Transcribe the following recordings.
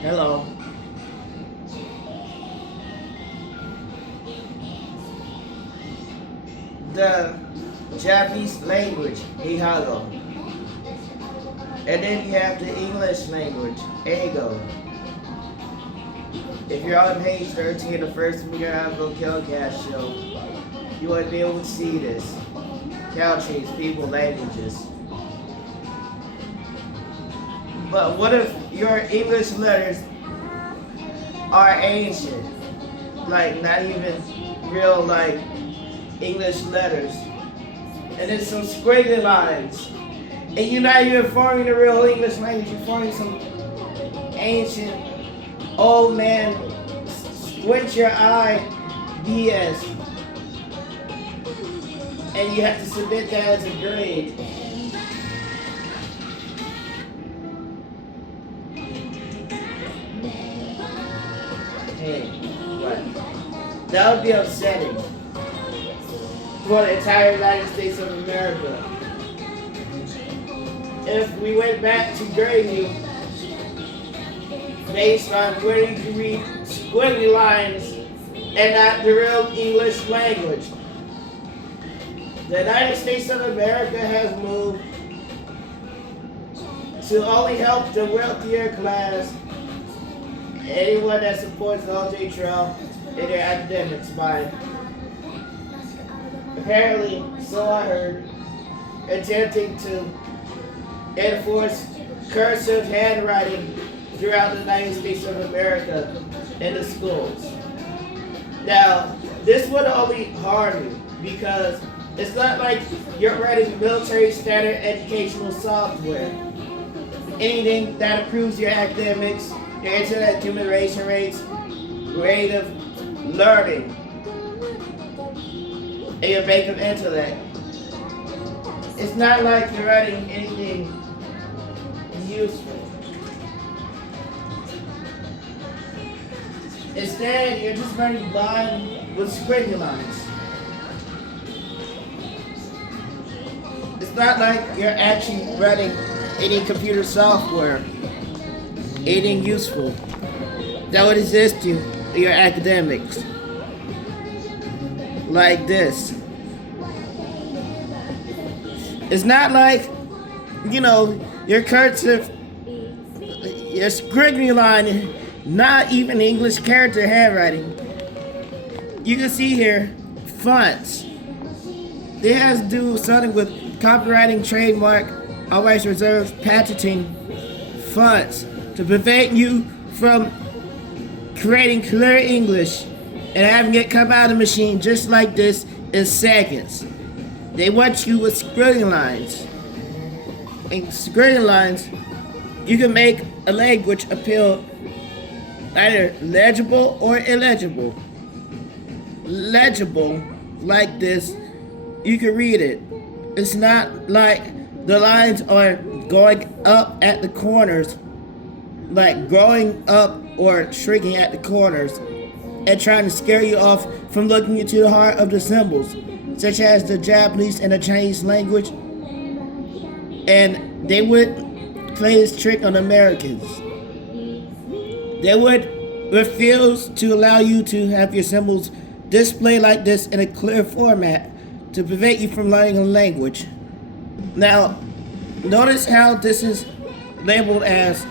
Hello. The Japanese language, Nihongo. And then you have the English language, Eigo. If you're on page 13 of the first Meteor Vocalcast show, you would be able to see this. Countries, people, languages. But what if your English letters are ancient? Like not even real like English letters. And then some squiggly lines. And you're not even forming the real English language, you're forming some ancient old man squint your eye BS. And you have to submit that as a grade. Hey, what? That would be upsetting for the entire United States of America. If we went back to grading you based on where you can read squiggly lines and not the real English language. The United States of America has moved to only help the wealthier class, anyone that supports the OJ Trail in their academics by, apparently, so I heard, attempting to enforce cursive handwriting throughout the United States of America in the schools. Now, this would only harm you because it's not like you're writing military standard educational software. Anything that improves your academics, your internet accumulation rates, rate of learning, and your bank of intellect. It's not like you're writing anything useful. Instead, you're just writing blind with squiggly lines. It's not like you're actually writing any computer software, anything useful that would assist you in your academics. Like this. It's not like, your cursive, your squiggly line, not even English character handwriting. You can see here, fonts. It has to do something with copywriting, trademark, all rights reserved, patenting, fonts to prevent you from creating clear English and having it come out of the machine just like this in seconds. They want you with squiggly lines. In squiggly lines, you can make a language appeal either legible or illegible. Legible, like this, you can read it. It's not like the lines are going up at the corners, like growing up or shrinking at the corners, and trying to scare you off from looking into the heart of the symbols, such as the Japanese and the Chinese language. And they would play this trick on Americans. They would refuse to allow you to have your symbols displayed like this in a clear format to prevent you from learning a language. Now, notice how this is labeled as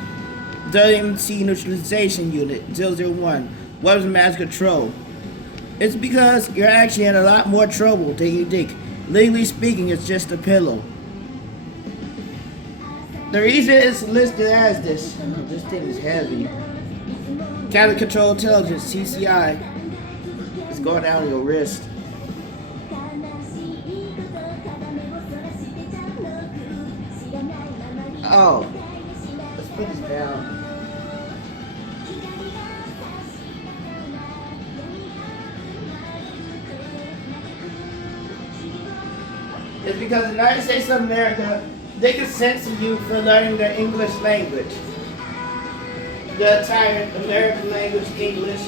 WMC Neutralization Unit 001, Weapons of Mass Control. It's because you're actually in a lot more trouble than you think. Legally speaking, it's just a pillow. The reason it's listed as this thing is heavy. Counter Control Intelligence, CCI, is going down your wrist. Oh, let's put this down. It's because the United States of America, they can censor you for learning the English language. The entire American language, English,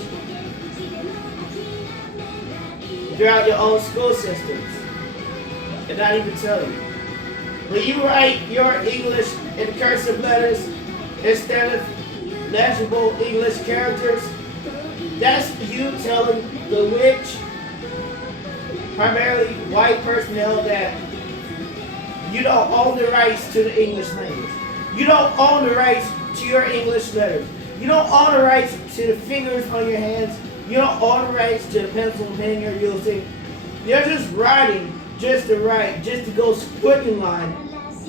throughout your own school systems. And not even tell you. When you write your English in cursive letters, instead of legible English characters, that's you telling the rich, primarily white personnel, that you don't own the rights to the English language. You don't own the rights to your English letters. You don't own the rights to the fingers on your hands. You don't own the rights to the pencil and pen you're using. You're just writing just to write, just to go squiggly line,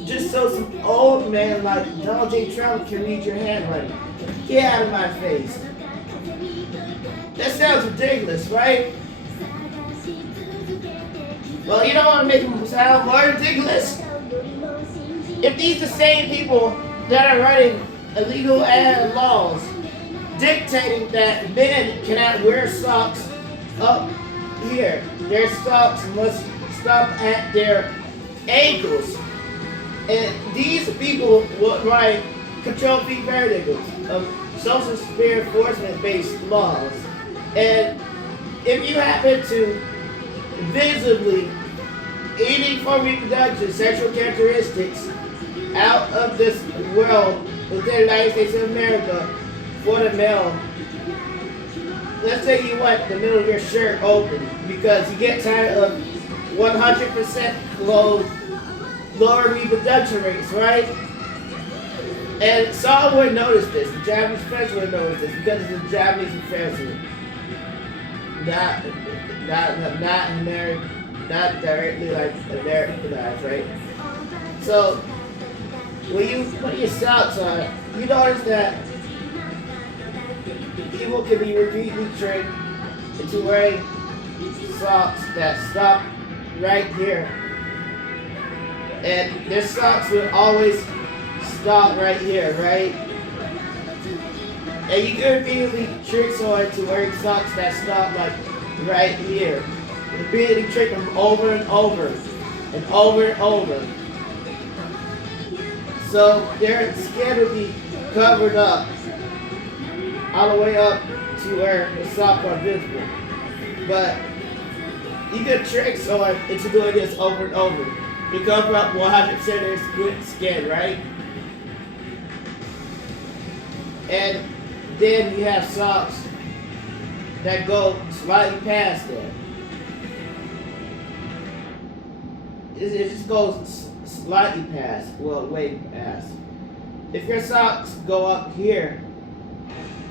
just so some old man like Donald J. Trump can read your handwriting. Get out of my face. That sounds ridiculous, right? Well, you don't want to make them sound more ridiculous? If these are the same people that are writing illegal ad laws dictating that men cannot wear socks up here, their socks must stop at their ankles, and these people would write control fee paradigms of social spirit enforcement based laws. And if you happen to visibly any for reproduction sexual characteristics out of this world within the United States of America for the male, let's say you want the middle of your shirt open because you get tired of 100% lower reproduction rates, right? And Saul would notice this, the Japanese French would notice this because it's a Japanese and French. Not American, not directly like Americanized, right? So when you put your socks on, you notice that people can be repeatedly tricked into wearing socks that stop right here. And their socks will always stop right here, right? And you can repeatedly trick someone into wearing socks that stop like right here. Repeatedly trick them over and over and over and over. So their skin will be covered up all the way up to where the socks are visible. But you can trick someone into doing this over and over. You cover up 100% of their skin, right? And then you have socks that go slightly past that. It just goes slightly past, well, way past. If your socks go up here,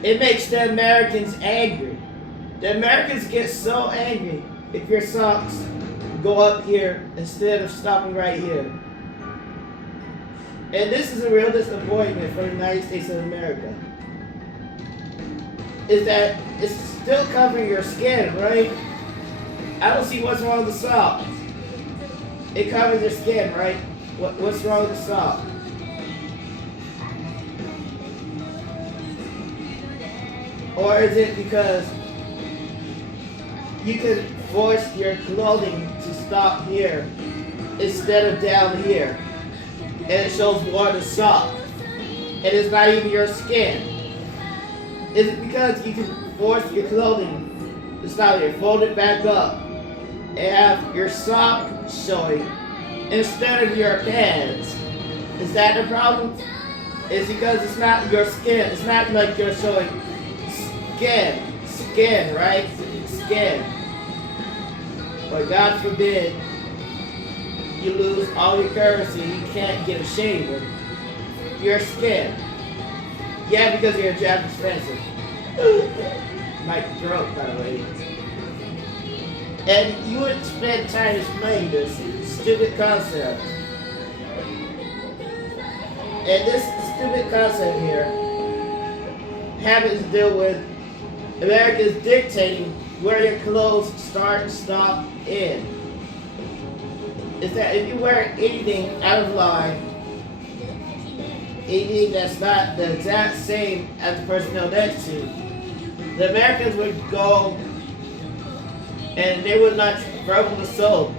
it makes the Americans angry. The Americans get so angry if your socks go up here instead of stopping right here. And this is a real disappointment for the United States of America. Is that it's still covering your skin, right? I don't see what's wrong with the sock. It covers your skin, right? What's wrong with the sock? Or is it because you can force your clothing to stop here instead of down here? And it shows more of the sock. And it's not even your skin. Is it because you can force your clothing to stop here, fold it back up, and have your sock showing instead of your pants? Is that the problem? It's because it's not your skin. It's not like you're showing skin, right? Skin. Or God forbid, you lose all your currency, you can't get a shaver. Your skin. Yeah, because you're a Japanese fencer. Might throat, by the way. And you wouldn't spend time explaining this stupid concept. And this stupid concept here happens to deal with Americans dictating where your clothes start and stop in. Is that if you wear anything out of line, anything that's not the exact same as the person you're next to, the Americans would go and they would not verbal assault.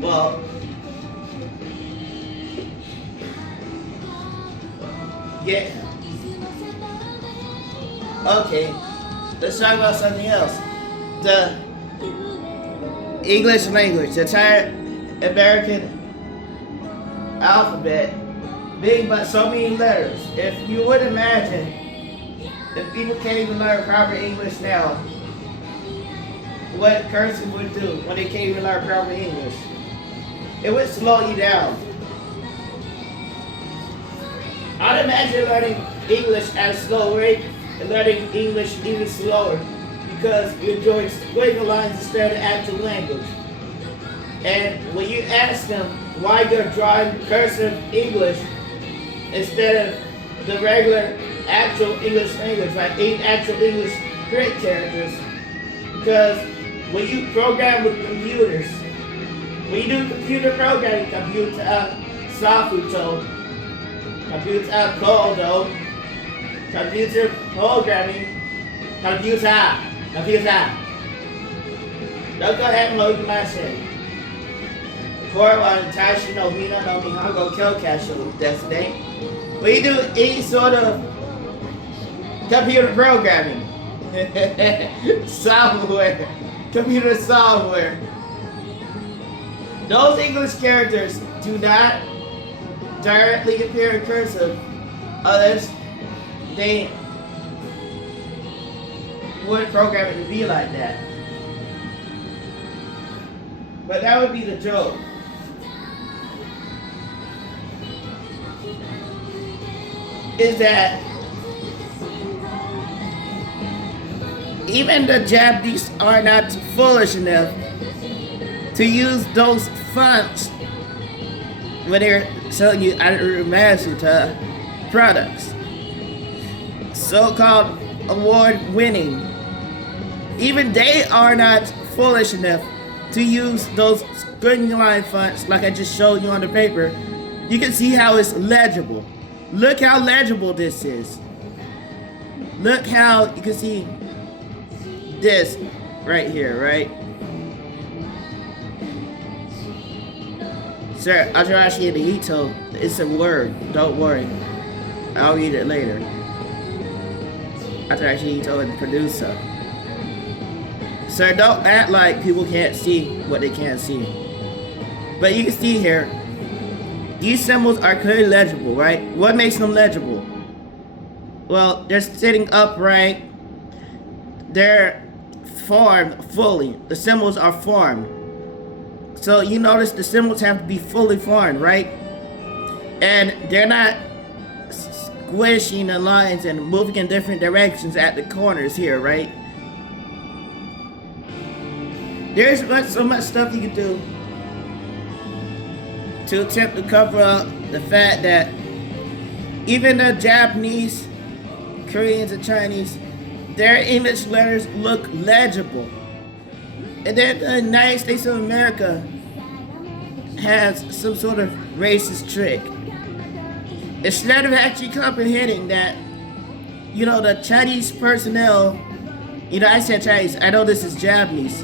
Well, yeah. Okay, let's talk about something else. The English language, the entire American alphabet big but so many letters. If you would imagine, if people can't even learn proper English now, what cursive would do when they can't even learn proper English, it would slow you down. I'd imagine learning English at a slow rate and learning English even slower because you're doing squiggly lines instead of actual language. And when you ask them why you're drawing cursive English instead of the regular actual English language, like actual English script characters, because when you program with computers, when you do computer programming, computer software, computer code, computer programming, computer. Don't go ahead and load my shit. Corwin, Tashi, no, we don't know me. I'm gonna kill Cash yesterday. When you do any sort of computer programming, software, computer software, those English characters do not directly appear in cursive unless they would program it to be like that. But that would be the joke. Is that even the Japanese are not foolish enough to use those fonts when they're selling you master products, so-called award-winning. Even they are not foolish enough to use those squiggly line fonts like I just showed you on the paper. You can see how it's legible. Look how legible this is. Look how you can see this right here, right? Sir, Ajarashi Ito, it's a word. Don't worry. I'll read it later. Ajarashi Ito is the producer. Sir, don't act like people can't see what they can't see. But you can see here, these symbols are clearly legible, right? What makes them legible? Well, they're sitting upright. They're formed fully. The symbols are formed. So you notice the symbols have to be fully formed, right? And they're not squishing the lines and moving in different directions at the corners here, right? There's so much stuff you can do to attempt to cover up the fact that even the Japanese, Koreans, and Chinese, their English letters look legible. And then the United States of America has some sort of racist trick. Instead of actually comprehending that, you know, the Chinese personnel, you know, I said Chinese, I know this is Japanese.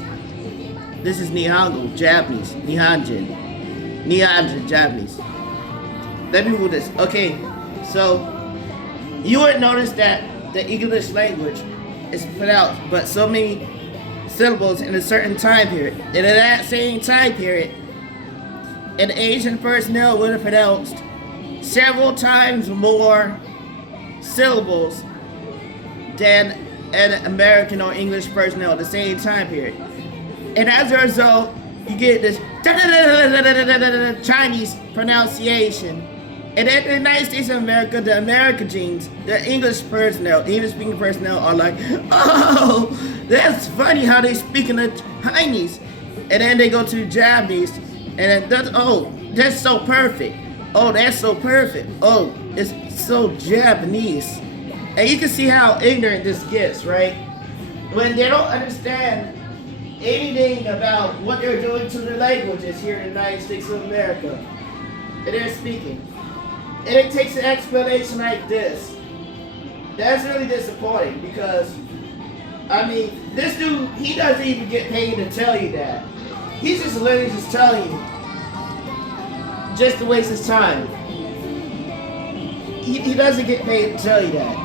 This is Nihongo, Japanese, Nihonjin, Japanese. Let me move this. Okay, so you would notice that the English language is pronounced, but so many syllables in a certain time period. And in that same time period, an Asian personnel would have pronounced several times more syllables than an American or English personnel at the same time period. And as a result, you get this Chinese pronunciation. And in the United States of America, the American genes, the English personnel, the English speaking personnel are like, oh, that's funny how they speak in the Chinese. And then they go to the Japanese, and that's, oh, that's so perfect. Oh, that's so perfect. Oh, it's so Japanese. And you can see how ignorant this gets, right? When they don't understand anything about what they're doing to their languages here in the United States of America, and they're speaking. And it takes an explanation like this. That's really disappointing because, I mean, this dude, he doesn't even get paid to tell you that. He's just literally just telling you, just to waste his time. He doesn't get paid to tell you that.